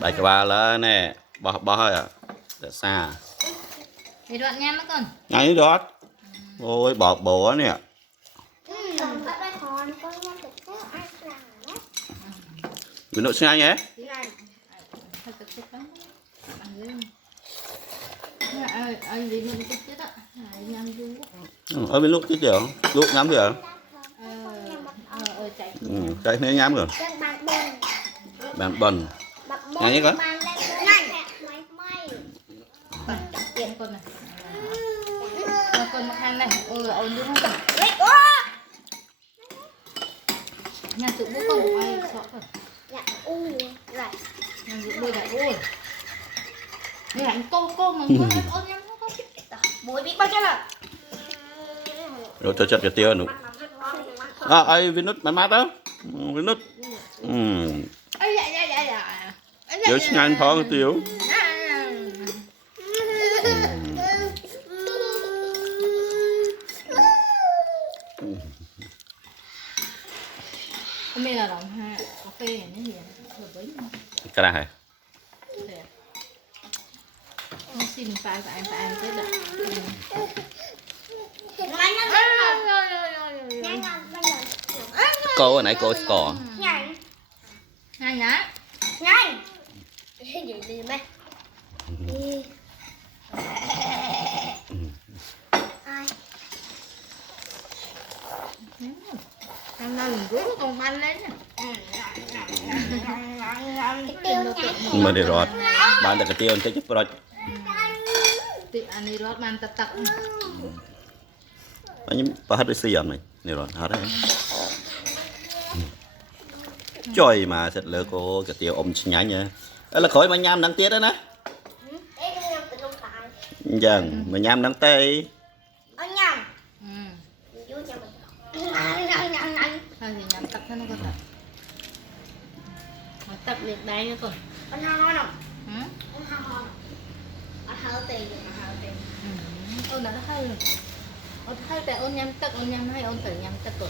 Bài cái ba là nè, bỏ hơi à, để xa. Thì đoạn nhám nó con. Ngay đó. Ôi bỏ bổ nè. Vì nội sinh anh nhé. Anh đi mình chết á. Nhám vô. Ở bên lúc chết chưa? Lúc nhắm chưa? Chạy. Chạy thế nhắm rồi. Bạn bần. Nhanh nhé con. Tiền con này. Con mặc hàng này. Ôi đúng không? Nhà tự bố con ai sợ rồi. Dạ rồi. Nhà tự bố đại ôi. Này anh cô mà ôn nhắm không? Bố bị bao nhiêu rồi? Rồi cho chất cái tiêu nữa. À, ai Vinut mát mát đó. Vinut. Dạ. Nhớ sinh anh phó cái tiêu. Hôm nay là đồng ha cà phê này nó gì rồi với Cái này hả? nó xin phải chết được. Cô ở nãy cô cỏ. Nhanh. Ngay nhá. Nhanh. Gì đi mẹ. Ai. Hôm nay mình rút con banh lên nè. Mà để rót. Bạn đặt cái tiêu anh chút rồi. Thì anh đi rót ban tật. Anh có hết cái xì này. Này rồi, hết đấy. Trời mà thật lỡ cô cái tiêu ôm nhái nha. Đó là khỏi mà nham đăng tiết đó nè. Dần, mà nham đăng tê. Nhầm. Thôi thì nhắm tập thân nó con tập. Mà tập việc đấy nữa con. Con ho nào. Hả? Con ho. Con hơi tiền mà hơi tiền. Ôn đã hơi rồi. Ôn hơi tại ôn nhắm hay ôn tự nhắm tập rồi.